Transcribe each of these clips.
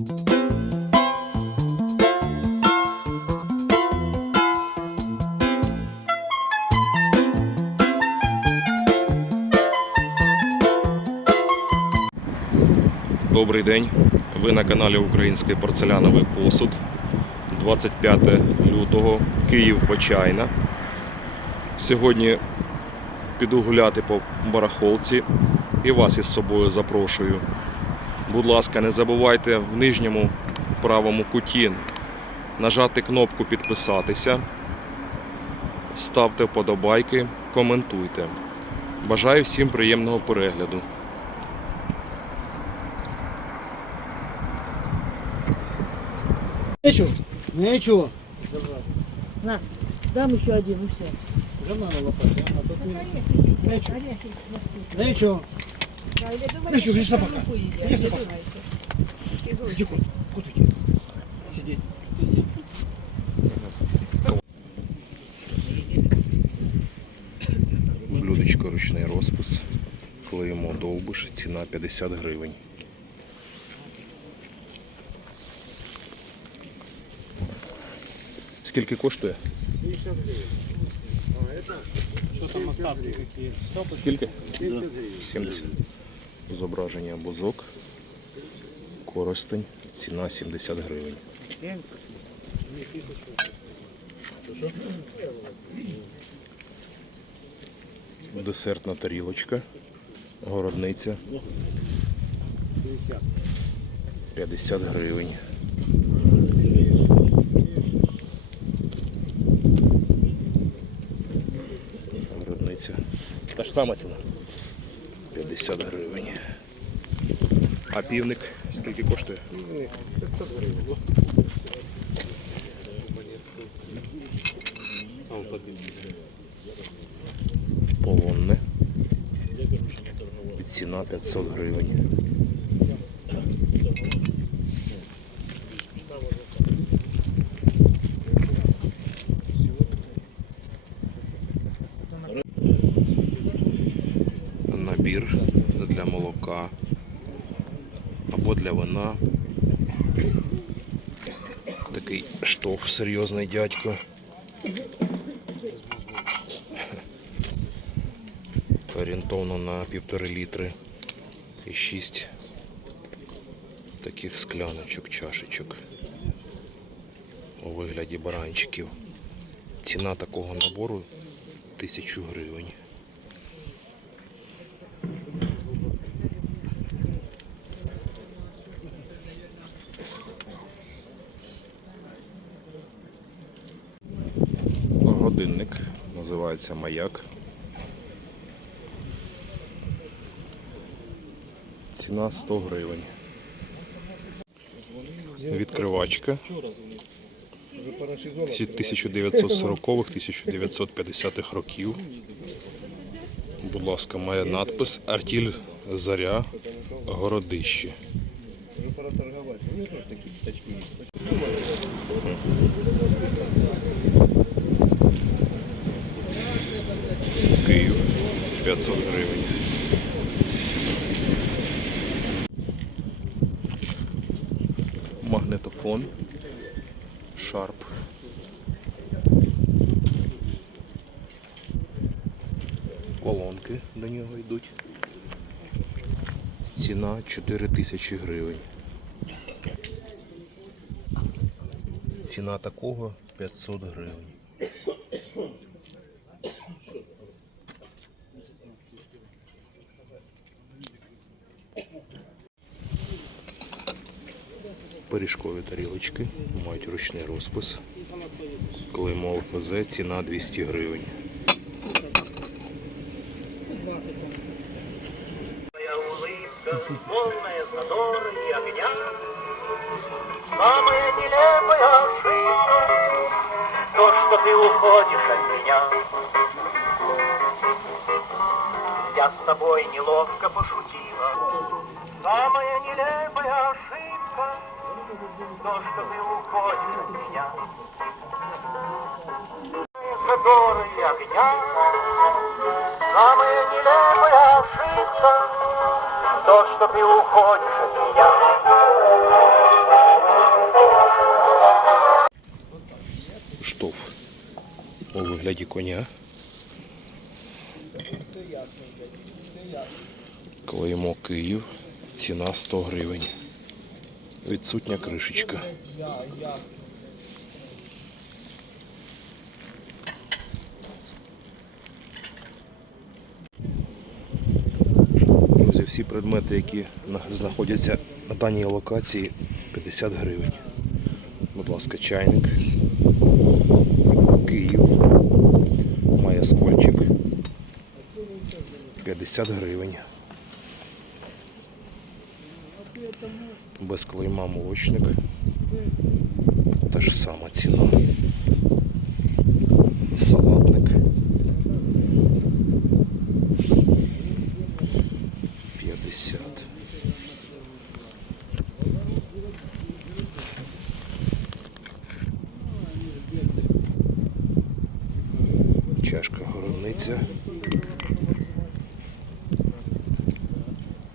Добрий день. Ви на каналі Український порцеляновий посуд. 25 лютого, Київ Почайна. Сьогодні піду гуляти по барахолці і вас із собою запрошую. Будь ласка, не забувайте в нижньому правому куті нажати кнопку підписатися, ставте вподобайки, коментуйте. Бажаю всім приємного перегляду. Ничего, ничего. На, дам еще один, и все. Жена на лопате, а тут не- ничего. Ничего, где собака? Где собака? Иди кот, кот иди. Сиди. Блюдечко ручний розпис. Клеїмо довбиш, ціна 50 гривень. Скільки коштує? Скільки? 70. Зображення бузок. Коростень. Ціна 70 гривень. Десертна тарілочка. Городниця. 50 гривень. Городниця. Та ж сама ціна. 50 гривень. А півник скільки коштує? 500 гривень. Полонне. Ціна 500 гривень. Набір для молока вина. Такий штоф серйозний дядько. орієнтовно на півтори літри і шість таких скляночок, чашечок у вигляді баранчиків. Ціна такого набору тисячу гривень. Годинник називається маяк. Ціна 100 гривень. Відкривачка. Ці 1940-1950-х років. Будь ласка, має надпис Артіль Заря Городище. Пора торговать. У меня тоже такие пятачки есть. Київ 500 гривень. Магнитофон. Шарп. Колонки до нього йдуть. Ціна 4000 гривень. Ціна такого 500 гривень. Пиріжкові тарілочки мають ручний розпис. Клеймо ЛФЗ, ціна 200 гривень. Самая нелепая ошибка, то, что ты уходишь от меня. Я с тобой неловко пошутила. Самая нелепая ошибка, то, что было после меня. Задоры огня, самая нелепая ошибка, то, что ты уходишь от меня. Штоф у вигляді коня. Клеймо Київ, ціна 100 гривень. Відсутня кришечка. Друзі, всі предмети, які знаходяться на даній локації, 50 гривень. Будь ласка, чайник. Київ. Має скольчик. 50 гривень. Без клейма молочник. Та ж сама ціна. Салатник. 50. Чашка городниця.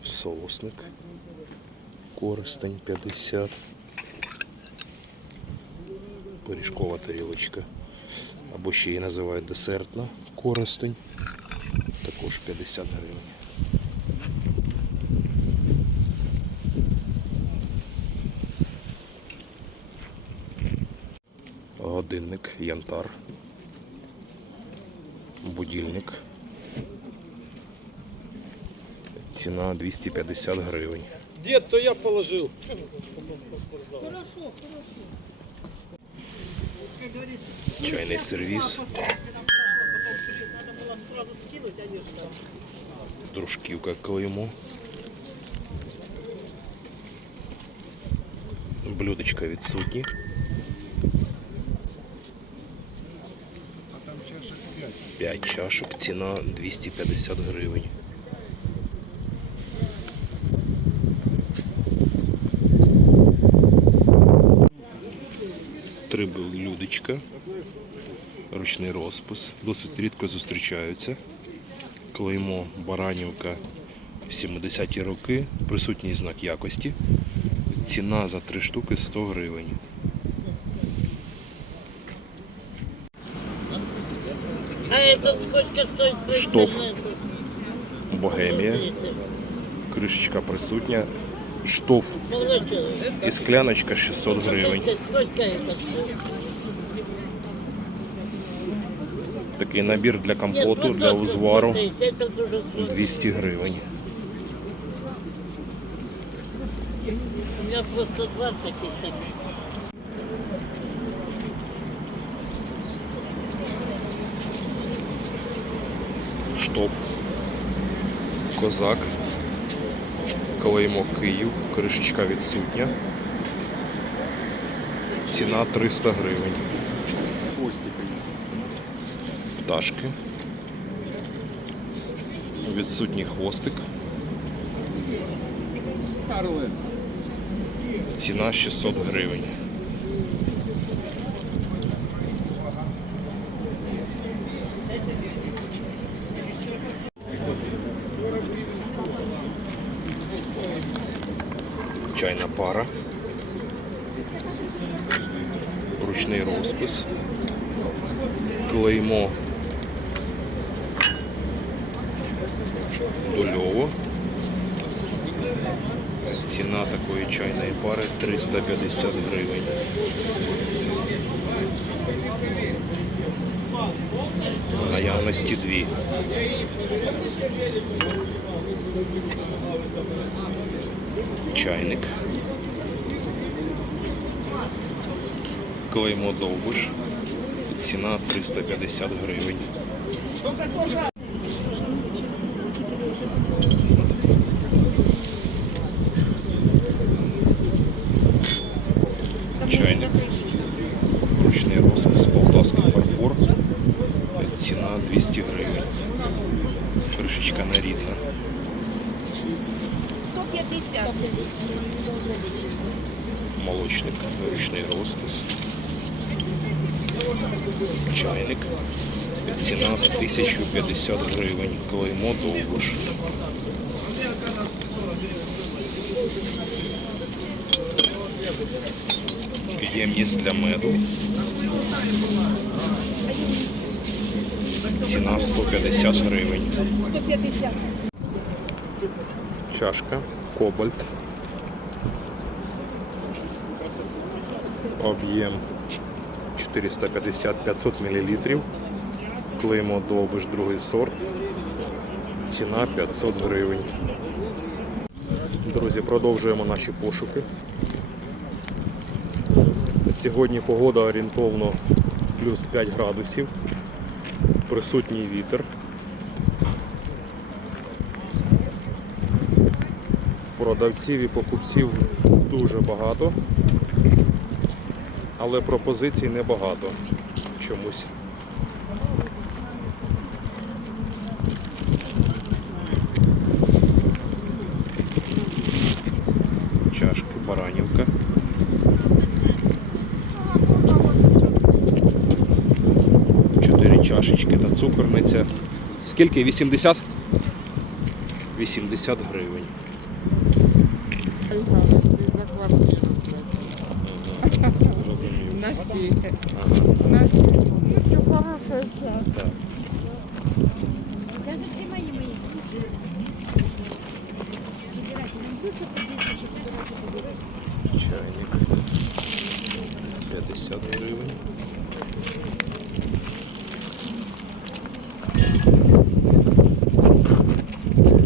Соусник. Користень 50. Пиріжкова тарілочка. Або ще її називають десертна користень. Також 50 гривень. Годинник, янтар. Будильник. Ціна 250 гривень. Дед, то я положил. Чайний сервіс. Дружківка клеймо. Блюдечка відсутні. П'ять чашок, ціна 250 гривень. Три блюдечка. Ручний розпис. Досить рідко зустрічаються. Клеймо Баранівка 70-ті роки. Присутній знак якості. Ціна за три штуки 100 гривень. Штоф. Богемія. Кришечка присутня. Штоф і скляночка 600 гривень. Такий набір для компоту, для узвару посмотрите, это тоже стоит. 200 гривень. У меня просто два таких. Штоф. Козак. Клеймо Київ. Кришечка відсутня. Ціна 300 гривень. Пташки. Відсутній хвостик. Ціна 600 гривень. Чайна пара. Ручний розпис. Клеймо дольово. Ціна такої чайної пари 350 гривень. Наявності дві. Чайник. Клеймо довбиш. Ціна 350 гривень. 1050 гривень. Клеймо довбиш. ємність для меду. Ціна 150 гривень. 150. Чашка, кобальт. Об'єм 450-500 мл. Клеймо довбиш другий сорт. Ціна 500 гривень. Друзі, продовжуємо наші пошуки. Сьогодні погода орієнтовно плюс 5 градусів. Присутній вітер. Продавців і покупців дуже багато, але пропозицій небагато чомусь. Чашки, баранівка. Чотири чашечки та цукорниця. Скільки? 80? 80 гривень. Зрозумів. Чайник 50 гривень.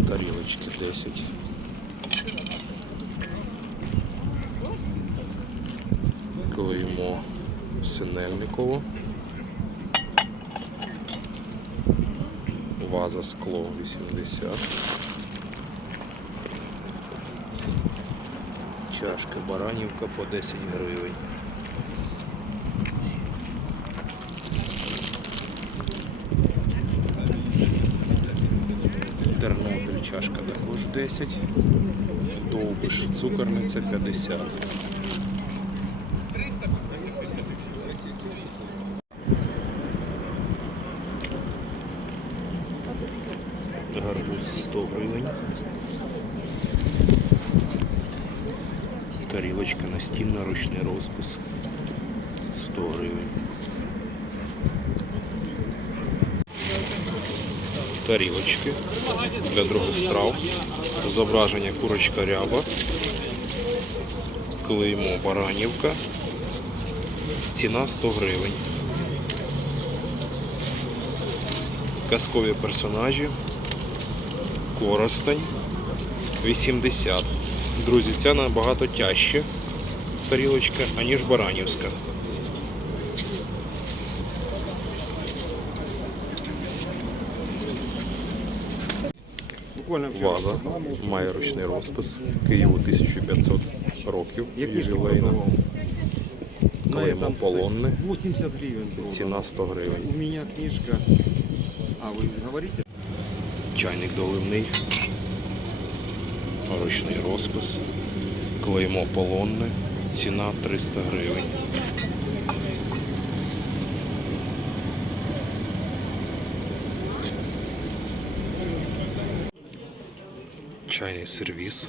Тарілочки 10. Клеймо Синельниково. Ваза скло 80. Чашка баранівка по 10 гривень. Тернопіль чашка також 10. Довбиш цукорниця 50. Гарбуз 100 гривень. Тарілочка настільна, ручний розпис 100 гривень. Тарілочки для других страв. Зображення курочка ряба. Клеймо баранівка. Ціна 100 гривень. Казкові персонажі. Коростень 80. Друзі, ця набагато тяжче тарілочка, аніж баранівська. Ваза має ручний розпис. Києву 1500 років. Ювілейна. Клеймо полонне. 80 гривен. Ціна 100 гривень. У меня книжка. А, вы говорите? Чайник доливний. Ручний розпис. Клеймо полонне. Ціна 300 гривень. Чайний сервіс.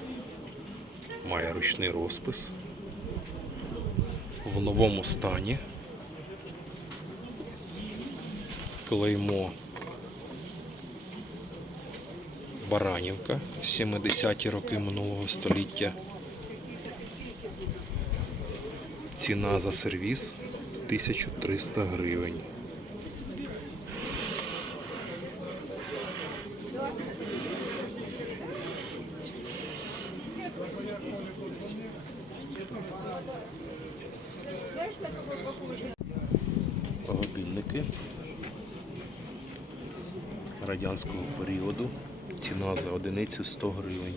Має ручний розпис. В новому стані. Клеймо Баранівка, 70-ті роки минулого століття. Ціна за сервіс 1300 гривень. Годинники радянського періоду. Ціна за одиницю 100 гривень.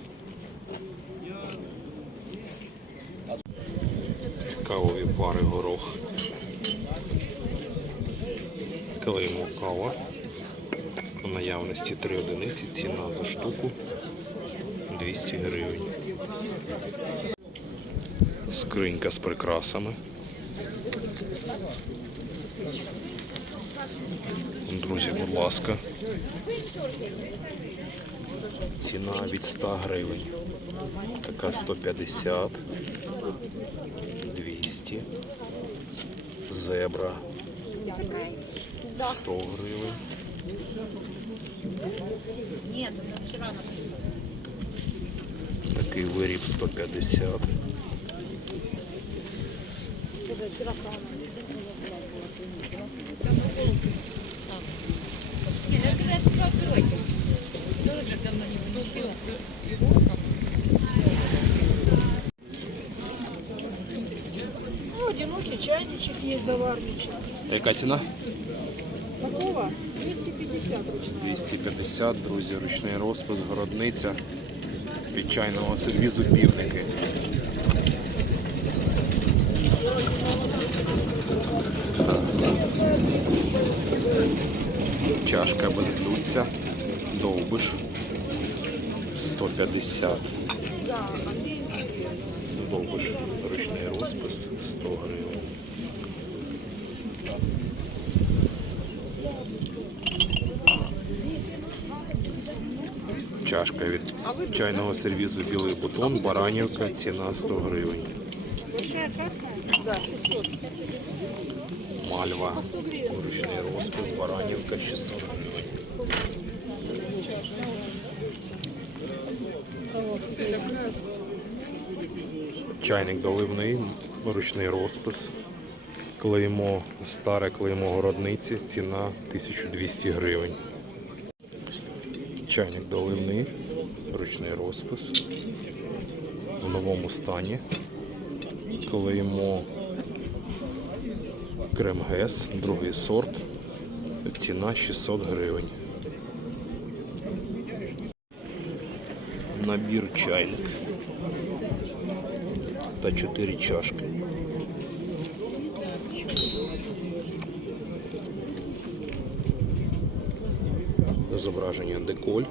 Кавові пари горох. Клеймо кава. У наявності 3 одиниці. Ціна за штуку 200 гривень. Скринька з прикрасами. Друзі, будь ласка. Ціна від 100 гривень. Така 150, 200, Зебра. 100 гривень. Такий виріб 150. Ну, чайничек есть заварничек. А яка ціна? Такого 250 ручная. 250, друзі, ручний розпис, городниця від чайного сервізу півники. Чашка без блюдця, довбиш 150. Довбиш ручний розпис 100 гривень. Чашка від чайного сервізу Білий бутон, Баранівка, ціна 100 гривень. Мальва, ручний розпис, Баранівка, 600 гривень. Чайник доливний, ручний розпис. Клеймо, старе клеймо городниці, ціна 1200 гривень. Чайник доливний, ручний розпис. В новому стані. Клеймо Кремгес, другий сорт. Ціна 600 гривень. Набір чайник та 4 чашки. Зображення деколь,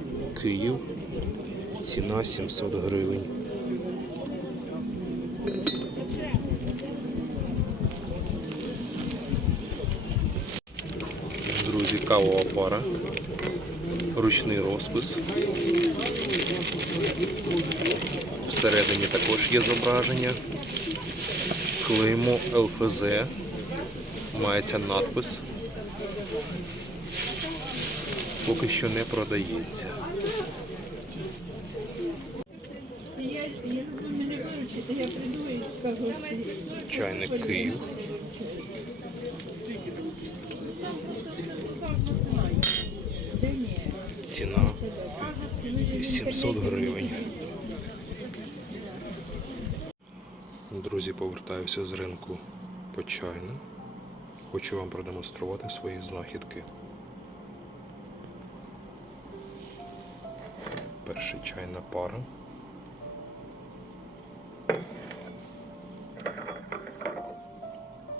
Київ, ціна 700 гривень. Друзі, кавова пара, ручний розпис. Всередині також є зображення. Клеймо ЛФЗ. Мається надпис. Поки що не продається. Чайник Київ. Ціна 700 гривень. Друзі, повертаюся з ринку по чайну. Хочу вам продемонструвати свої знахідки. Перша чайна пара.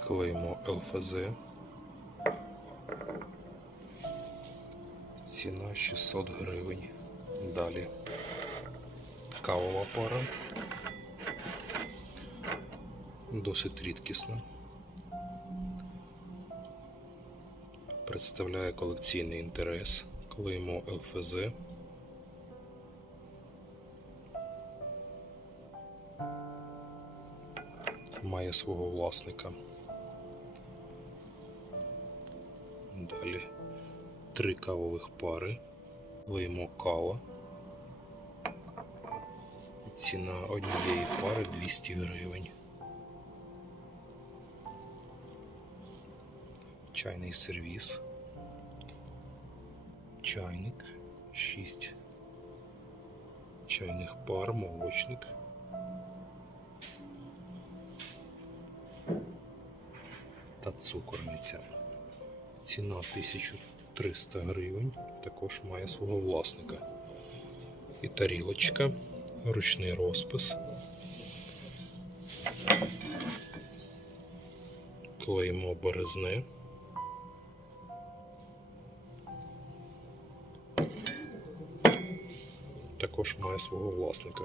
Клеймо ЛФЗ. Ціна 600 гривень. Далі кавова пара. Досить рідкісна. Представляє колекційний інтерес. Клеймо ЛФЗ. Має свого власника. Далі три кавових пари. Клеймо кава. Ціна однієї пари 200 гривень. Чайний сервіс. Чайник 6 чайних пар, молочник. Та цукорниця. Ціна 1300 гривень. Також має свого власника. І тарілочка, ручний розпис. Клеймо березне. Також має свого власника.